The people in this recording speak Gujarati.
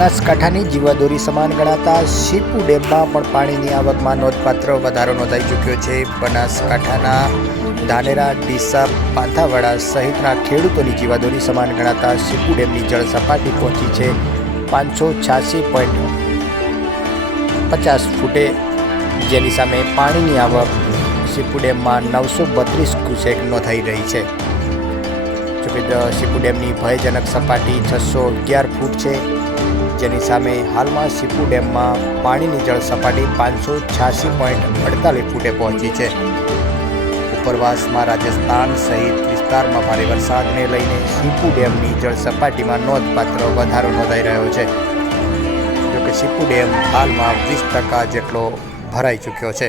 બનાસકાંઠાની જીવાદોરી સમાન ગણાતા શીપુ ડેમમાં પણ પાણીની આવકમાં નોંધપાત્ર વધારો નોંધાઈ ચૂક્યો છે। બનાસકાંઠાના ધાનેરા, ડીસા, પાંથાવાડા સહિતના ખેડૂતોની જીવાદોરી સમાન ગણાતા શીપુ ડેમની જળ સપાટી પહોંચી છે 586.50 ફૂટે, જેની સામે પાણીની આવક શીપુ ડેમમાં 932 ક્યુસેક નોંધાઈ રહી છે। જોકે શીપુ ડેમની ભયજનક સપાટી 611 ફૂટ છે, જેની સામે હાલમાં શીપુ ડેમમાં પાણીની જળ સપાટી 586.48 ફૂટે પહોંચી છે। ઉપરવાસમાં રાજસ્થાન સહિત વિસ્તારમાં ભારે વરસાદને લઈને શીપુ ડેમની જળ સપાટીમાં નોંધપાત્ર વધારો નોંધાઈ રહ્યો છે। જોકે શીપુ ડેમ હાલમાં 20% જેટલો ભરાઈ ચૂક્યો છે।